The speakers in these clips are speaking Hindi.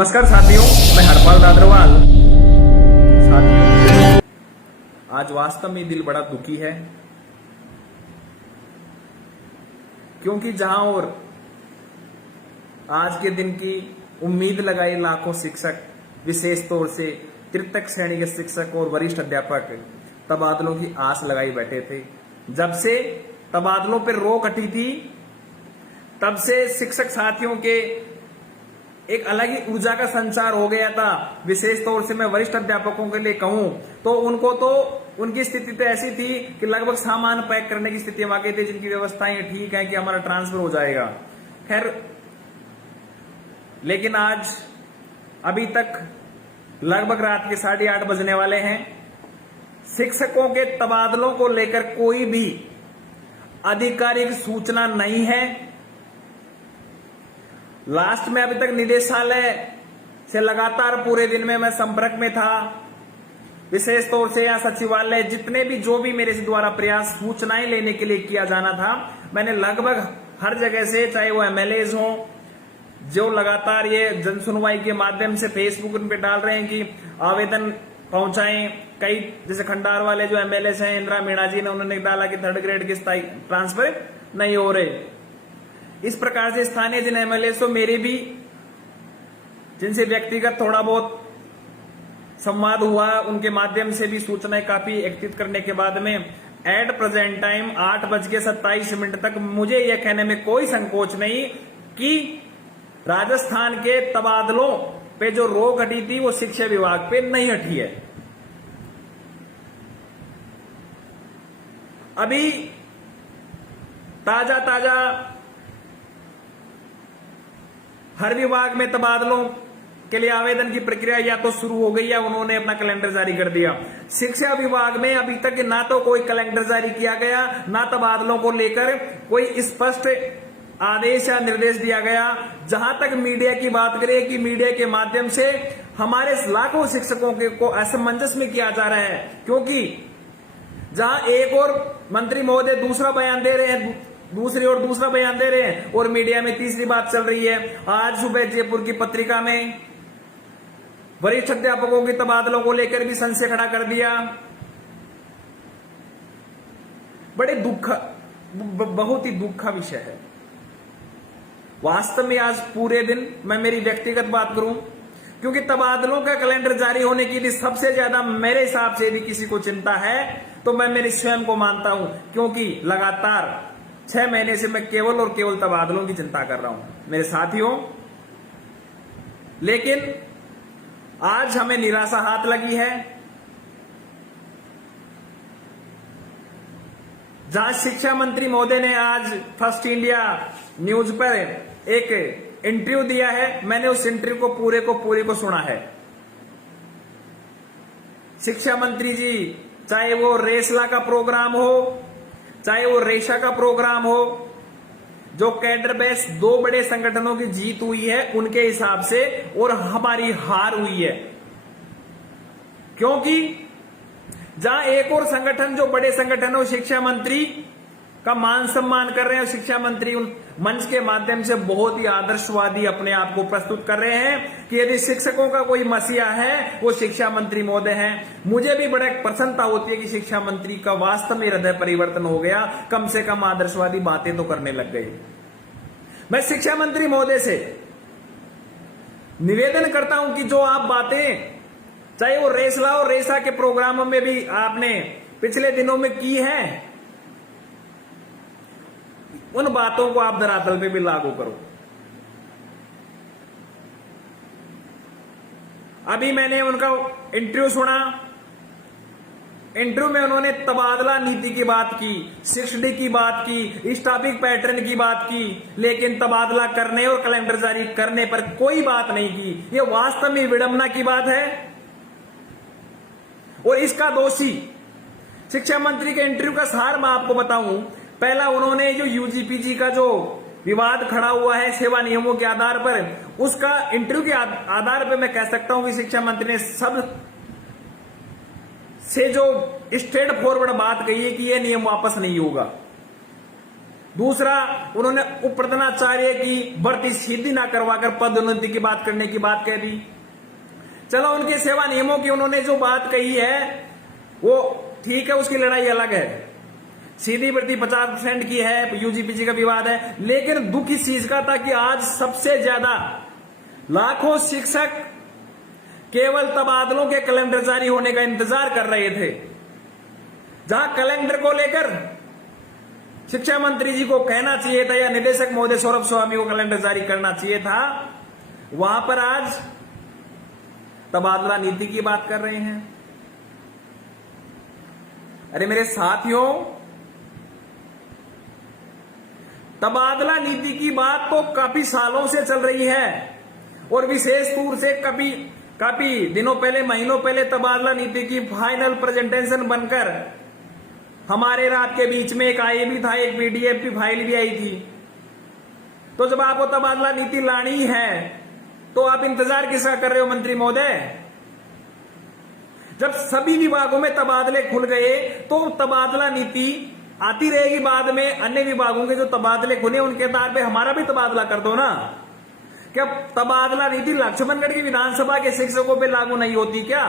नमस्कार साथियों, मैं हरपाल दादरवाल। साथियों, आज वास्तव में दिल बड़ा दुखी है, क्योंकि जहां और आज के दिन की उम्मीद लगाई लाखों शिक्षक, विशेष तौर से तृतीय श्रेणी के शिक्षक और वरिष्ठ अध्यापक तबादलों की आस लगाई बैठे थे। जब से तबादलों पर रोक हटी थी, तब से शिक्षक साथियों के एक अलग ही ऊर्जा का संचार हो गया था। विशेष तौर से मैं वरिष्ठ अध्यापकों के लिए कहूं तो उनको तो उनकी स्थिति तो ऐसी थी कि लगभग सामान पैक करने की स्थिति में आ गई थी, जिनकी व्यवस्थाएं ठीक है कि हमारा ट्रांसफर हो जाएगा। खैर, लेकिन आज अभी तक लगभग रात के 8:30 बजने वाले हैं। शिक्षकों के तबादलों को लेकर कोई भी आधिकारिक सूचना नहीं है। लास्ट में अभी तक निदेशालय से लगातार पूरे दिन में मैं संपर्क में था। विशेष तौर से या सचिवालय, जितने भी जो भी मेरे द्वारा प्रयास सूचनाएं लेने के लिए किया जाना था, मैंने लगभग हर जगह से, चाहे वो एमएलएज हो जो लगातार ये जनसुनवाई के माध्यम से फेसबुक पे डाल रहे हैं कि आवेदन पहुंचाएं। कई जैसे खंडार वाले जो एमएलए हैं, इंदिरा मीणा जी ने, उन्होंने डाला कि 3rd ग्रेड के स्थायी ट्रांसफर नहीं हो रहे। इस प्रकार से स्थानीय जिन एमएलए तो मेरे भी जिनसे व्यक्तिगत थोड़ा बहुत संवाद हुआ, उनके माध्यम से भी सूचनाएं काफी एकत्रित करने के बाद में एट प्रेजेंट टाइम 8:27 तक मुझे यह कहने में कोई संकोच नहीं कि राजस्थान के तबादलों पे जो रोक हटी थी वो शिक्षा विभाग पे नहीं हटी है। अभी ताजा हर विभाग में तबादलों के लिए आवेदन की प्रक्रिया या तो शुरू हो गई या उन्होंने अपना कैलेंडर जारी कर दिया। शिक्षा विभाग में अभी तक ना तो कोई कैलेंडर जारी किया गया, ना तबादलों को लेकर कोई स्पष्ट आदेश या निर्देश दिया गया। जहां तक मीडिया की बात करें कि मीडिया के माध्यम से हमारे लाखों शिक्षकों को असमंजस में किया जा रहा है, क्योंकि जहां एक और मंत्री महोदय दूसरा बयान दे रहे हैं, दूसरी ओर दूसरा बयान दे रहे हैं, और मीडिया में तीसरी बात चल रही है। आज सुबह जयपुर की पत्रिका में वरिष्ठ अध्यापकों के तबादलों को लेकर भी संशय खड़ा कर दिया। बड़े बहुत ही दुख का विषय है वास्तव में। आज पूरे दिन मैं मेरी व्यक्तिगत बात करूं, क्योंकि तबादलों का कैलेंडर जारी होने की भी सबसे ज्यादा मेरे हिसाब से यदि किसी को चिंता है तो मैं मेरे स्वयं को मानता हूं, क्योंकि लगातार 6 महीने से मैं केवल और केवल तबादलों की चिंता कर रहा हूं मेरे साथियों। लेकिन आज हमें निराशा हाथ लगी है। जहां शिक्षा मंत्री महोदय ने आज फर्स्ट इंडिया न्यूज पर एक इंटरव्यू दिया है, मैंने उस इंटरव्यू को पूरे को सुना है। शिक्षा मंत्री जी, चाहे वो रेसला का प्रोग्राम हो, चाहे वो रेशा का प्रोग्राम हो, जो कैडर बेस 2 बड़े संगठनों की जीत हुई है उनके हिसाब से, और हमारी हार हुई है। क्योंकि जहां एक और संगठन जो बड़े संगठन है, शिक्षा मंत्री का मान सम्मान कर रहे हैं, शिक्षा मंत्री उन मंच के माध्यम से बहुत ही आदर्शवादी अपने आप को प्रस्तुत कर रहे हैं कि यदि शिक्षकों का कोई मसीहा है वो शिक्षा मंत्री महोदय हैं। मुझे भी बड़ा प्रसन्नता होती है कि शिक्षा मंत्री का वास्तव में हृदय परिवर्तन हो गया, कम से कम आदर्शवादी बातें तो करने लग गई। मैं शिक्षा मंत्री महोदय से निवेदन करता हूं कि जो आप बातें, चाहे वो रेसला और रेसा के प्रोग्रामों में भी आपने पिछले दिनों में की है, उन बातों को आप धरातल पे भी लागू करो। अभी मैंने उनका इंटरव्यू सुना। इंटरव्यू में उन्होंने तबादला नीति की बात की, 6D की बात की, स्टाफिंग पैटर्न की बात की, लेकिन तबादला करने और कैलेंडर जारी करने पर कोई बात नहीं की। यह वास्तव में विडंबना की बात है, और इसका दोषी शिक्षा मंत्री के इंटरव्यू का सार मैं आपको बताऊं। पहला, उन्होंने जो यूजीपीजी का जो विवाद खड़ा हुआ है सेवा नियमों के आधार पर, उसका इंटरव्यू के आधार पर मैं कह सकता हूं कि शिक्षा मंत्री ने सब से जो स्ट्रेट फॉरवर्ड बात कही है कि यह नियम वापस नहीं होगा। दूसरा, उन्होंने उप प्रधानाचार्य की भर्ती सीधी ना करवाकर पदोन्नति की बात करने की बात कह दी। चलो, उनके सेवा नियमों की उन्होंने जो बात कही है वो ठीक है, उसकी लड़ाई अलग है। सीधी भर्ती 50% की है, यूजीपीजी का विवाद है। लेकिन दुख इस चीज का था कि आज सबसे ज्यादा लाखों शिक्षक केवल तबादलों के कैलेंडर जारी होने का इंतजार कर रहे थे। जहां कैलेंडर को लेकर शिक्षा मंत्री जी को कहना चाहिए था या निदेशक महोदय सौरभ स्वामी को कैलेंडर जारी करना चाहिए था, वहां पर आज तबादला नीति की बात कर रहे हैं। अरे मेरे साथियों, तबादला नीति की बात तो काफी सालों से चल रही है और विशेष तौर से काफी दिनों पहले, महीनों पहले तबादला नीति की फाइनल प्रेजेंटेशन बनकर हमारे रात के बीच में एक आई भी था, एक पीडीएफ की फाइल भी आई थी। तो जब आपको तबादला नीति लानी है तो आप इंतजार किसका कर रहे हो मंत्री महोदय? जब सभी विभागों में तबादले खुल गए तो तबादला नीति आती रहेगी। बाद में अन्य विभागों के जो तबादले खुले उनके आधार पे हमारा भी तबादला कर दो ना। क्या तबादला नीति लक्ष्मणगढ़ की विधानसभा के शिक्षकों पे लागू नहीं होती क्या?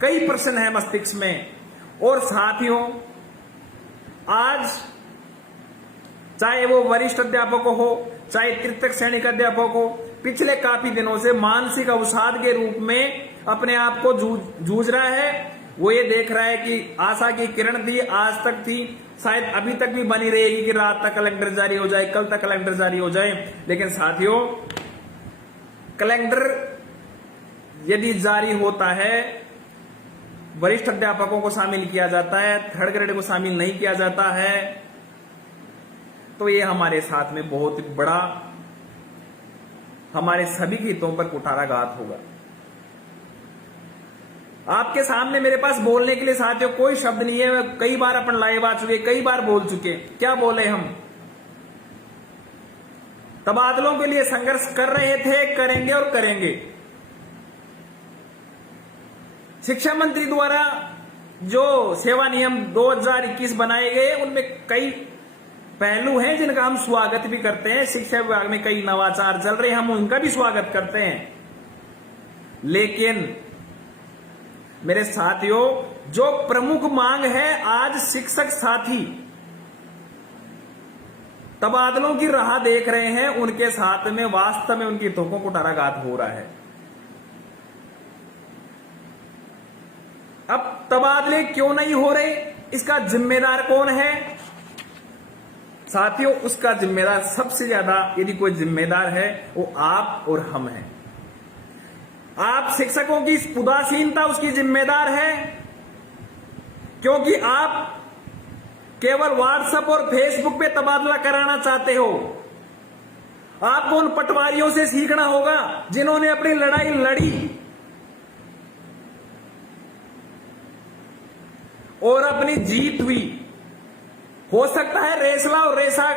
कई प्रश्न है मस्तिष्क में। और साथियों, आज चाहे वो वरिष्ठ अध्यापक हो, चाहे तृतीय श्रेणी का अध्यापक हो, पिछले काफी दिनों से मानसिक अवसाद के रूप में अपने आप को जूझ रहा है। वो ये देख रहा है कि आशा की किरण थी, आज तक थी, शायद अभी तक भी बनी रहेगी कि रात तक कैलेंडर जारी हो जाए, कल तक कैलेंडर जारी हो जाए। लेकिन साथियों, कैलेंडर यदि जारी होता है, वरिष्ठ अध्यापकों को शामिल किया जाता है, थर्ड ग्रेड को शामिल नहीं किया जाता है, तो ये हमारे साथ में बहुत बड़ा, हमारे सभी के हितों पर कुठाराघात होगा। आपके सामने मेरे पास बोलने के लिए साथियों कोई शब्द नहीं है। कई बार अपन लाइव आ चुके, कई बार बोल चुके। क्या बोले हम? तबादलों के लिए संघर्ष कर रहे थे, करेंगे और करेंगे। शिक्षा मंत्री द्वारा जो सेवा नियम 2021 बनाए गए उनमें कई पहलू हैं जिनका हम स्वागत भी करते हैं। शिक्षा विभाग में कई नवाचार चल रहे हैं, हम उनका भी स्वागत करते हैं। लेकिन मेरे साथियों, जो प्रमुख मांग है, आज शिक्षक साथी तबादलों की राह देख रहे हैं, उनके साथ में वास्तव में उनकी हितों को कुठाराघात हो रहा है। अब तबादले क्यों नहीं हो रहे, इसका जिम्मेदार कौन है? साथियों, उसका जिम्मेदार सबसे ज्यादा यदि कोई जिम्मेदार है वो आप और हम हैं। आप शिक्षकों की उदासीनता उसकी जिम्मेदार है, क्योंकि आप केवल व्हाट्सएप और फेसबुक पे तबादला कराना चाहते हो। आपको उन पटवारियों से सीखना होगा जिन्होंने अपनी लड़ाई लड़ी और अपनी जीत हुई। हो सकता है रेसला और रेसा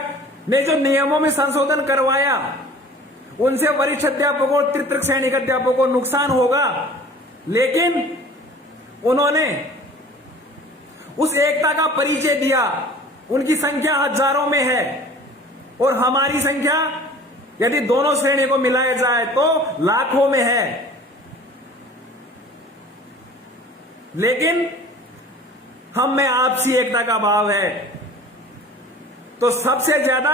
ने जो नियमों में संशोधन करवाया उनसे वरिष्ठ अध्यापकों और तृतीय श्रेणी के अध्यापकों को नुकसान होगा, लेकिन उन्होंने उस एकता का परिचय दिया। उनकी संख्या हजारों में है और हमारी संख्या यदि दोनों श्रेणी को मिलाया जाए तो लाखों में है। लेकिन हम में आपसी एकता का भाव है। तो सबसे ज्यादा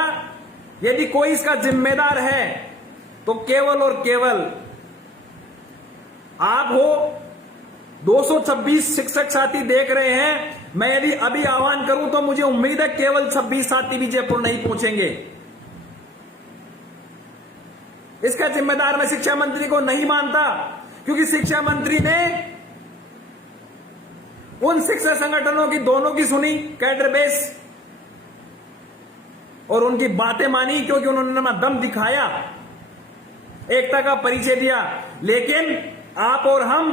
यदि कोई इसका जिम्मेदार है तो केवल और केवल आप हो। 226 शिक्षक साथी देख रहे हैं। मैं यदि अभी आह्वान करूं तो मुझे उम्मीद है केवल 26 साथी भी जयपुर नहीं पहुंचेंगे। इसका जिम्मेदार मैं शिक्षा मंत्री को नहीं मानता, क्योंकि शिक्षा मंत्री ने उन शिक्षक संगठनों की दोनों की सुनी, कैडर बेस, और उनकी बातें मानी, क्योंकि उन्होंने अपना दम दिखाया, एकता का परिचय दिया। लेकिन आप और हम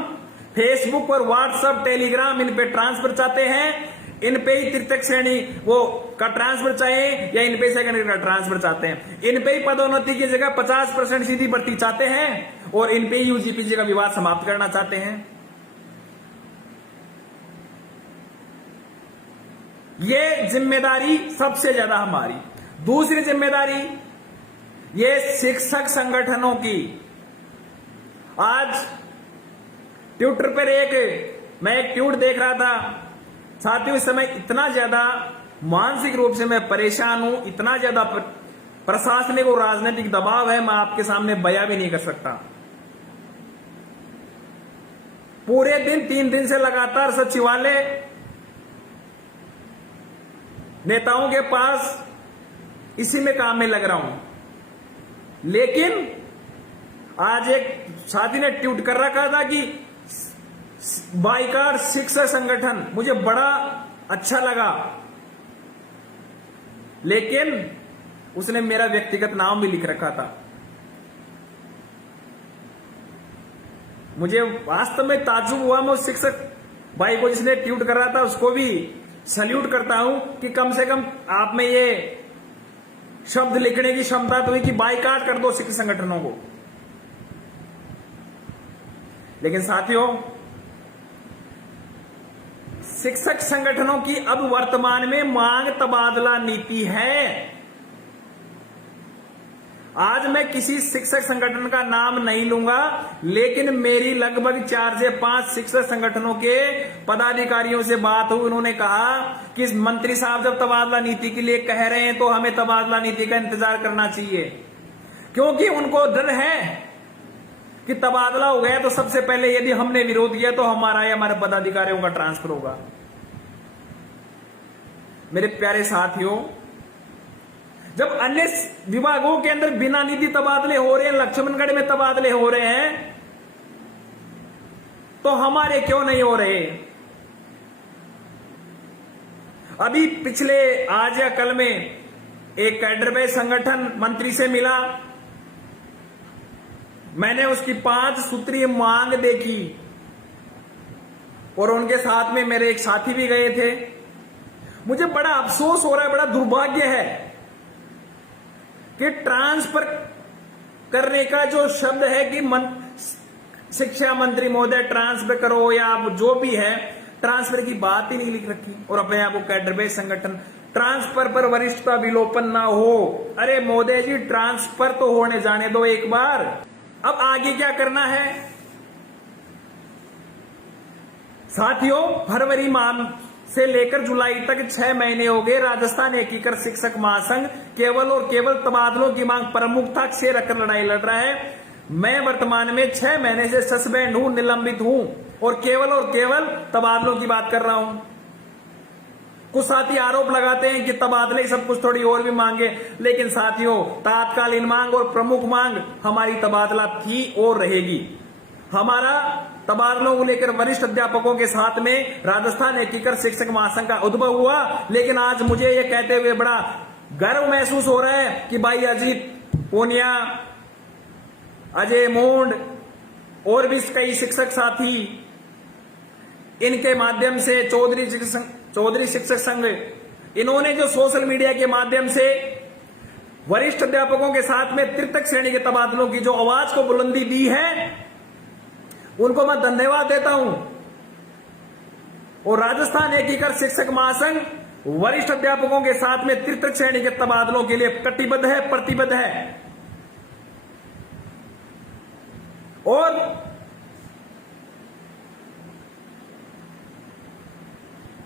फेसबुक और व्हाट्सएप, टेलीग्राम, इन पे ट्रांसफर चाहते हैं। इन पे ही तृतीय श्रेणी वो का ट्रांसफर चाहिए या इन पे सेकेंडरी का ट्रांसफर चाहते हैं। इन पे ही पदोन्नति की जगह 50% सीधी भर्ती चाहते हैं और इन पे ही यूजीपीजी का विवाद समाप्त करना चाहते हैं। ये जिम्मेदारी सबसे ज्यादा हमारी। दूसरी जिम्मेदारी ये शिक्षक संगठनों की। आज ट्विटर पर मैं एक ट्वीट देख रहा था साथियों, इस समय इतना ज्यादा मानसिक रूप से मैं परेशान हूं, इतना ज्यादा प्रशासनिक और राजनीतिक दबाव है, मैं आपके सामने बयां भी नहीं कर सकता। पूरे दिन 3 दिन से लगातार सचिवालय नेताओं के पास इसी में काम में लग रहा हूं। लेकिन आज एक साथी ने ट्वीट कर रखा था कि बाइकाट शिक्षक संगठन, मुझे बड़ा अच्छा लगा, लेकिन उसने मेरा व्यक्तिगत नाम भी लिख रखा था। मुझे वास्तव में ताज्जुब हुआ। मैं उस शिक्षक भाई को जिसने ट्वीट कर रहा था उसको भी सैल्यूट करता हूं कि कम से कम आप में ये शब्द लिखने की क्षमता तो हुई कि बाइकाट कर दो शिक्षक संगठनों को। लेकिन साथियों, शिक्षक संगठनों की अब वर्तमान में मांग तबादला नीति है। आज मैं किसी शिक्षक संगठन का नाम नहीं लूंगा, लेकिन मेरी लगभग 4 से 5 शिक्षक संगठनों के पदाधिकारियों से बात हुई। उन्होंने कहा कि मंत्री साहब जब तबादला नीति के लिए कह रहे हैं तो हमें तबादला नीति का इंतजार करना चाहिए, क्योंकि उनको डर है कि तबादला हो गया तो सबसे पहले यदि हमने विरोध किया तो हमारा या हमारे पदाधिकारियों का ट्रांसफर होगा। मेरे प्यारे साथियों, जब अन्य विभागों के अंदर बिना निधि तबादले हो रहे हैं, लक्ष्मणगढ़ में तबादले हो रहे हैं, तो हमारे क्यों नहीं हो रहे? अभी पिछले आज या कल में एक कैडर संगठन मंत्री से मिला, मैंने उसकी 5 सूत्रीय मांग देखी और उनके साथ में मेरे एक साथी भी गए थे। मुझे बड़ा अफसोस हो रहा है, बड़ा दुर्भाग्य है कि ट्रांसफर करने का जो शब्द है कि शिक्षा मंत्री महोदय ट्रांसफर करो या आप जो भी है, ट्रांसफर की बात ही नहीं लिख रखी। और अपने आप को कैडर बेस संगठन, ट्रांसफर पर वरिष्ठता विलोपन ना हो। अरे मोदी जी, ट्रांसफर तो होने जाने दो एक बार। अब आगे क्या करना है साथियों? फरवरी माह से लेकर जुलाई तक 6 महीने हो गए। राजस्थान एकीकृत शिक्षक महासंघ केवल और केवल तबादलों की मांग प्रमुखता से रखकर लड़ाई लड़ रहा है। मैं वर्तमान में 6 महीने से सस्पेंड हूं, निलंबित हूं और केवल तबादलों की बात कर रहा हूं। कुछ साथी आरोप लगाते हैं कि तबादले सब कुछ थोड़ी और भी मांगे, लेकिन साथियों, तात्कालीन मांग और प्रमुख मांग हमारी तबादला थी और रहेगी। हमारा तबादलों को लेकर वरिष्ठ अध्यापकों के साथ में राजस्थान एकीकृत शिक्षक महासंघ का उद्भव हुआ। लेकिन आज मुझे यह कहते हुए बड़ा गर्व महसूस हो रहा है कि भाई अजीत पूनिया, अजय मूंड और भी कई शिक्षक साथी, इनके माध्यम से चौधरी शिक्षक संघ, इन्होंने जो सोशल मीडिया के माध्यम से वरिष्ठ अध्यापकों के साथ में तृतीय श्रेणी के तबादलों की जो आवाज को बुलंदी दी है, उनको मैं धन्यवाद देता हूं। और राजस्थान एकीकृत शिक्षक महासंघ वरिष्ठ अध्यापकों के साथ में तृतीय श्रेणी के तबादलों के लिए कटिबद्ध है, प्रतिबद्ध है। और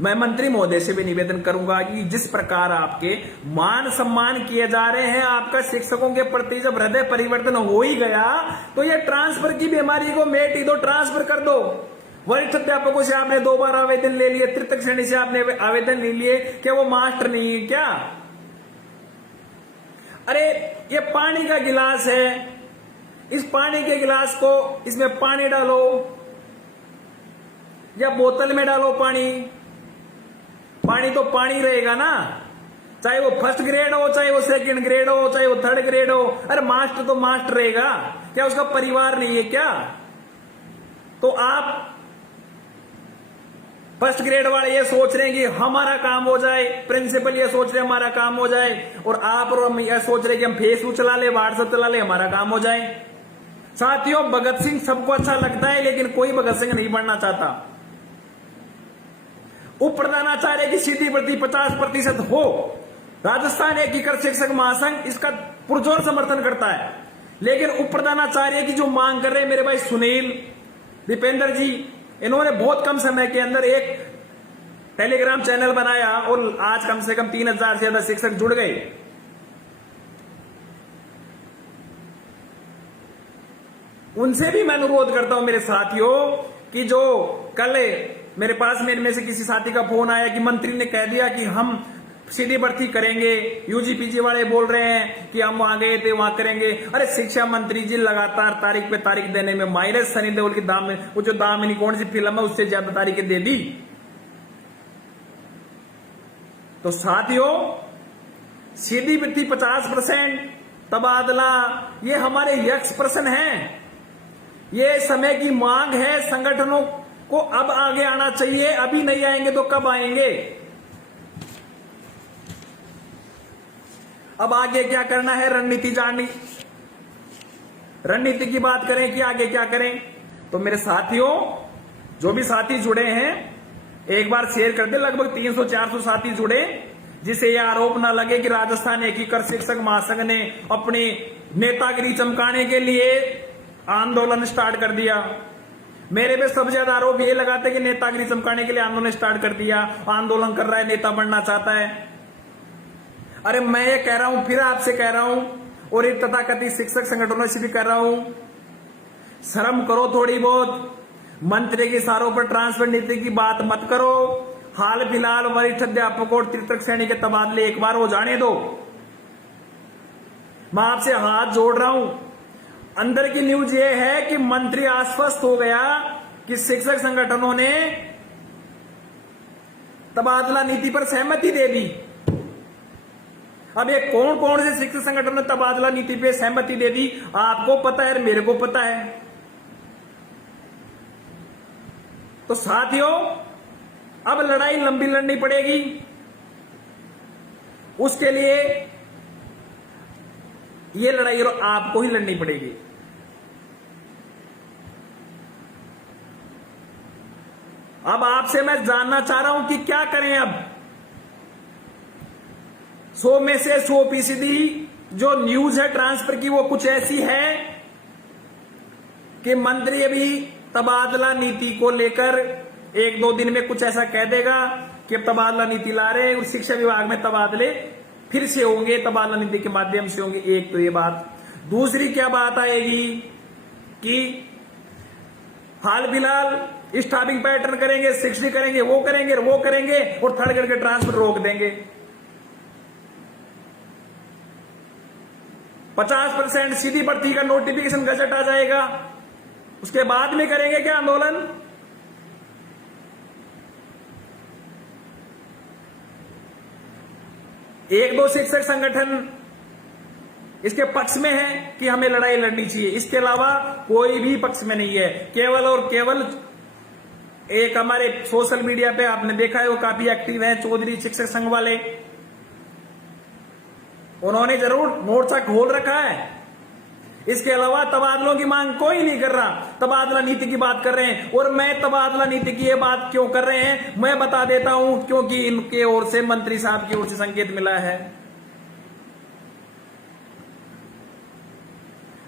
मैं मंत्री महोदय से भी निवेदन करूंगा कि जिस प्रकार आपके मान सम्मान किए जा रहे हैं, आपका शिक्षकों के प्रति जब हृदय परिवर्तन हो ही गया तो ये ट्रांसफर की बीमारी को मेट ही दो, ट्रांसफर कर दो। वरिष्ठ अध्यापकों से आपने 2 बार आवेदन ले लिए, तृतीय श्रेणी से आपने आवेदन नहीं लिए, क्या वो मास्टर नहीं है क्या? अरे ये पानी का गिलास है, इस पानी के गिलास को इसमें पानी डालो या बोतल में डालो पानी, पानी तो पानी रहेगा ना, चाहे वो फर्स्ट ग्रेड हो, चाहे वो सेकंड ग्रेड हो, चाहे वो थर्ड ग्रेड हो। अरे मास्टर तो मास्टर रहेगा, क्या उसका परिवार नहीं है क्या? तो आप फर्स्ट ग्रेड वाले ये सोच रहे हैं कि हमारा काम हो जाए, प्रिंसिपल ये सोच रहे हैं हमारा काम हो जाए, और आप और हम ये सोच रहे हैं कि हम फेसबुक चला ले, व्हाट्सएप चला ले, हमारा काम हो जाए। साथियों, भगत सिंह सबको अच्छा लगता है, लेकिन कोई भगत सिंह नहीं बनना चाहता। उप प्रधानाचार्य की सीधी भर्ती 50% हो। राजस्थान एकीकृत शिक्षक महासंघ इसका पुरजोर समर्थन करता है, लेकिन उप प्रधानाचार्य की जो मांग कर रहे हैं मेरे भाई सुनील, दीपेंद्र जी, इन्होंने बहुत कम समय के अंदर एक टेलीग्राम चैनल बनाया और आज कम से कम 3000 से ज्यादा शिक्षक जुड़ गए। उनसे भी मैं अनुरोध करता हूं मेरे साथियों कि जो कल मेरे पास में से किसी साथी का फोन आया कि मंत्री ने कह दिया कि हम सीधी भर्ती करेंगे, यूजीपीजी वाले बोल रहे हैं कि हम वहां गए थे वहां करेंगे। अरे शिक्षा मंत्री जी लगातार तारीख पे तारीख देने में माहिर, सनी देओल की दाम में वो जो दामिनी कौन सी फिल्म है उससे ज्यादा तारीखें दे दी। तो साथियों सीधी भर्ती 50%, तबादला, ये हमारे यक्ष प्रश्न है, ये समय की मांग है। संगठनों को अब आगे आना चाहिए, अभी नहीं आएंगे तो कब आएंगे। अब आगे क्या करना है, रणनीति जाननी, रणनीति की बात करें कि आगे क्या करें। तो मेरे साथियों जो भी साथी जुड़े हैं एक बार शेयर कर दे, लगभग 300-400 साथी जुड़े, जिसे यह आरोप ना लगे कि राजस्थान एकीकृत शिक्षक महासंघ ने अपनी नेतागिरी चमकाने के लिए आंदोलन स्टार्ट कर दिया। मेरे पे सबसे ज्यादा आरोप ये लगाते कि नेतागिरी चमकाने के लिए आंदोलन स्टार्ट कर दिया, आंदोलन कर रहा है, नेता बनना चाहता है। अरे मैं ये कह रहा हूं, फिर आपसे कह रहा हूं और इन तथाकथित शिक्षक संगठनों से भी कह रहा हूं, शर्म करो थोड़ी बहुत। मंत्री के इशारों पर ट्रांसफर नीति की बात मत करो। हाल फिलहाल वरिष्ठ अध्यापकों और तृतीय श्रेणी के तबादले एक बार हो जाने दो। मैं आपसे हाथ जोड़ रहा हूं। अंदर की न्यूज ये है कि मंत्री आश्वस्त हो गया कि शिक्षक संगठनों ने तबादला नीति पर सहमति दे दी। अब ये कौन कौन से शिक्षक संगठनों ने तबादला नीति पे सहमति दे दी, आपको पता है, मेरे को पता है। तो साथियों अब लड़ाई लंबी लड़नी पड़ेगी, उसके लिए ये लड़ाई आपको ही लड़नी पड़ेगी। अब आपसे मैं जानना चाह रहा हूं कि क्या करें। अब 100 में से 100% जो न्यूज है ट्रांसफर की वो कुछ ऐसी है कि मंत्री अभी तबादला नीति को लेकर 1-2 दिन में कुछ ऐसा कह देगा कि अब तबादला नीति ला रहे हैं, शिक्षा विभाग में तबादले फिर से होंगे, तबादला नीति के माध्यम से होंगे। एक तो ये बात। दूसरी क्या बात आएगी कि हाल फिलहाल स्टाफिंग पैटर्न करेंगे, 60 करेंगे, वो करेंगे और थर्ड ग्रेड के ट्रांसफर रोक देंगे। 50% सीधी भर्ती का नोटिफिकेशन गजट आ जाएगा, उसके बाद में करेंगे क्या आंदोलन। एक दो शिक्षक संगठन इसके पक्ष में है कि हमें लड़ाई लड़नी चाहिए, इसके अलावा कोई भी पक्ष में नहीं है। केवल और केवल एक हमारे सोशल मीडिया पे आपने देखा है वो काफी एक्टिव है, चौधरी शिक्षक संघ वाले, उन्होंने जरूर मोर्चा खोल रखा है। इसके अलावा तबादलों की मांग कोई नहीं कर रहा, तबादला नीति की बात कर रहे हैं। और मैं तबादला नीति की ये बात क्यों कर रहे हैं मैं बता देता हूं, क्योंकि इनके ओर से मंत्री साहब की ओर से संकेत मिला है।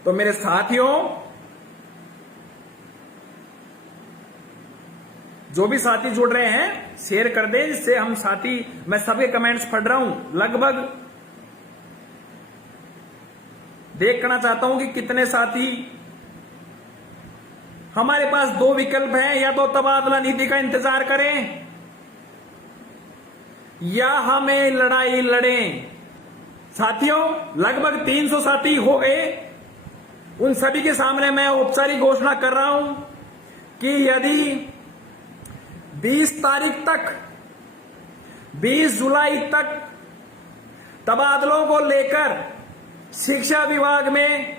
तो मेरे साथियों जो भी साथी जुड़ रहे हैं शेयर कर दें, जिससे हम साथी, मैं सबके कमेंट्स पढ़ रहा हूं, लगभग देखना चाहता हूं कि कितने साथी। हमारे पास 2 विकल्प हैं, या तो तबादला नीति का इंतजार करें या हमें लड़ाई लड़ें। साथियों लगभग 300 साथी हो गए, उन सभी के सामने मैं औपचारिक घोषणा कर रहा हूं कि यदि 20 तारीख तक, 20 जुलाई तक तबादलों को लेकर शिक्षा विभाग में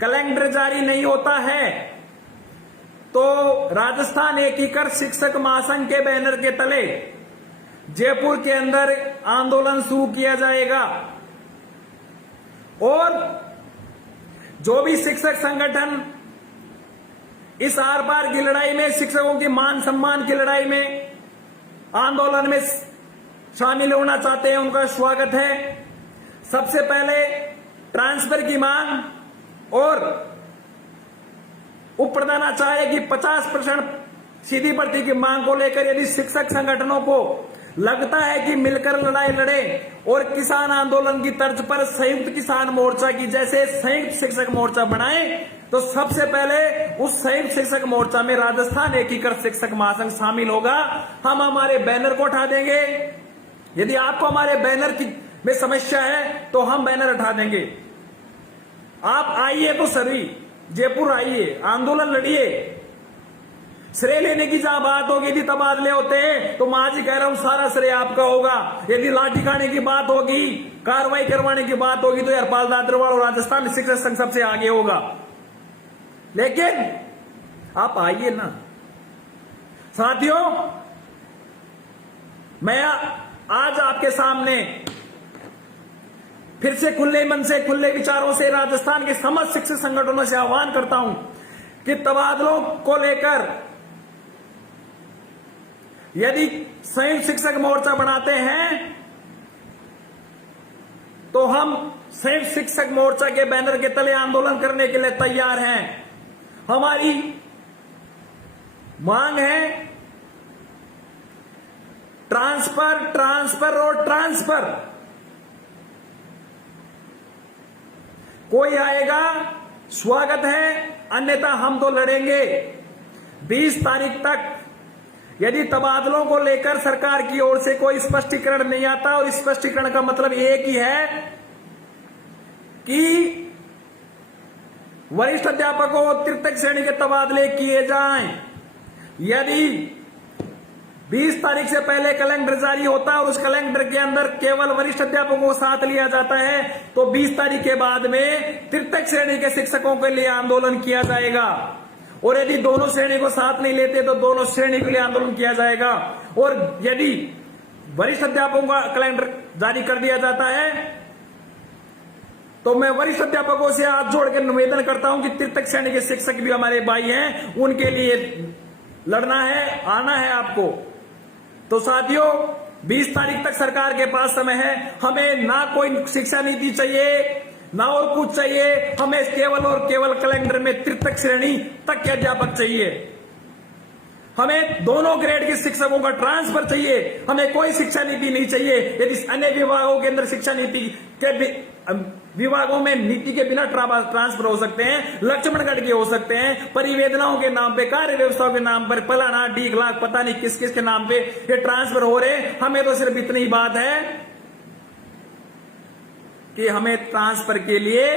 कैलेंडर जारी नहीं होता है तो राजस्थान एकीकृत शिक्षक महासंघ के बैनर के तले जयपुर के अंदर आंदोलन शुरू किया जाएगा। और जो भी शिक्षक संगठन इस आर पार की लड़ाई में, शिक्षकों के मान सम्मान की लड़ाई में आंदोलन में शामिल होना चाहते हैं उनका स्वागत है। सबसे पहले ट्रांसफर की मांग और उप प्रधानाचार्य की 50% सीधी भर्ती की मांग को लेकर यदि शिक्षक संगठनों को लगता है कि मिलकर लड़ाई लड़े और किसान आंदोलन की तर्ज पर संयुक्त किसान मोर्चा की जैसे संयुक्त शिक्षक मोर्चा बनाए, तो सबसे पहले उस संयुक्त शिक्षक मोर्चा में राजस्थान एकीकृत शिक्षक महासंघ शामिल होगा। हम हमारे बैनर को उठा देंगे। यदि आपको हमारे बैनर की में समस्या है तो हम बैनर उठा देंगे। आप आइए तो सभी जयपुर आइए, आंदोलन लड़िए। श्रेय लेने की जहां बात होगी, यदि तबादले होते हैं तो मैं आज ही कह रहा हूं सारा श्रेय आपका होगा। यदि लाठी खाने की बात होगी, कार्रवाई करवाने की बात होगी, तो हरपाल दादरवाल और राजस्थान शिक्षक संघ सबसे आगे होगा। लेकिन आप आइए ना साथियों। मैं आज आपके सामने फिर से खुले मन से, खुले विचारों से राजस्थान के समस्त शिक्षक संगठनों से आह्वान करता हूं कि तबादलों को लेकर यदि संयुक्त शिक्षक मोर्चा बनाते हैं तो हम संयुक्त शिक्षक मोर्चा के बैनर के तले आंदोलन करने के लिए तैयार हैं। हमारी मांग है ट्रांसफर, ट्रांसफर और ट्रांसफर। कोई आएगा स्वागत है, अन्यथा हम तो लड़ेंगे। 20 तारीख तक यदि तबादलों को लेकर सरकार की ओर से कोई स्पष्टीकरण नहीं आता, और स्पष्टीकरण का मतलब एक ही है कि वरिष्ठ अध्यापकों और तृतीय श्रेणी के तबादले किए जाएं। यदि 20 तारीख से पहले कैलेंडर जारी होता है और उस कैलेंडर के अंदर केवल वरिष्ठ अध्यापकों को साथ लिया जाता है, तो 20 तारीख के बाद में तृतीय श्रेणी के शिक्षकों के लिए आंदोलन किया जाएगा। और यदि दोनों श्रेणी को साथ नहीं लेते तो दोनों श्रेणी के लिए आंदोलन किया जाएगा। और यदि वरिष्ठ अध्यापकों का कैलेंडर जारी कर दिया जाता है तो मैं वरिष्ठ अध्यापकों से हाथ जोड़ के निवेदन करता हूं कि तृतीय श्रेणी के शिक्षक भी हमारे भाई हैं, उनके लिए लड़ना है, आना है आपको। तो साथियों 20 तारीख तक सरकार के पास समय है। हमें ना कोई शिक्षा नीति चाहिए ना और कुछ चाहिए, हमें केवल और केवल कैलेंडर में तृतीय श्रेणी तक के अध्यापक चाहिए। हमें दोनों ग्रेड के शिक्षकों का ट्रांसफर चाहिए, हमें कोई शिक्षा नीति नहीं चाहिए। यदि अन्य विभागों के अंदर शिक्षा नीति के विभागों में नीति के बिना ट्रांसफर हो सकते हैं, लक्ष्मणगढ़ के हो सकते हैं, परिवेदनाओं के नाम पे, कार्य व्यवस्थाओं के नाम पर, फलाना ढीक लाख पता नहीं किस किस के नाम पे ये ट्रांसफर हो रहे। हमें तो सिर्फ इतनी बात है कि हमें ट्रांसफर के लिए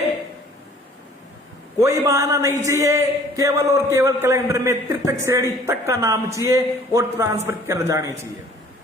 कोई बहाना नहीं चाहिए, केवल और केवल कैलेंडर में तृतीय श्रेणी तक का नाम चाहिए और ट्रांसफर कर जानी चाहिए।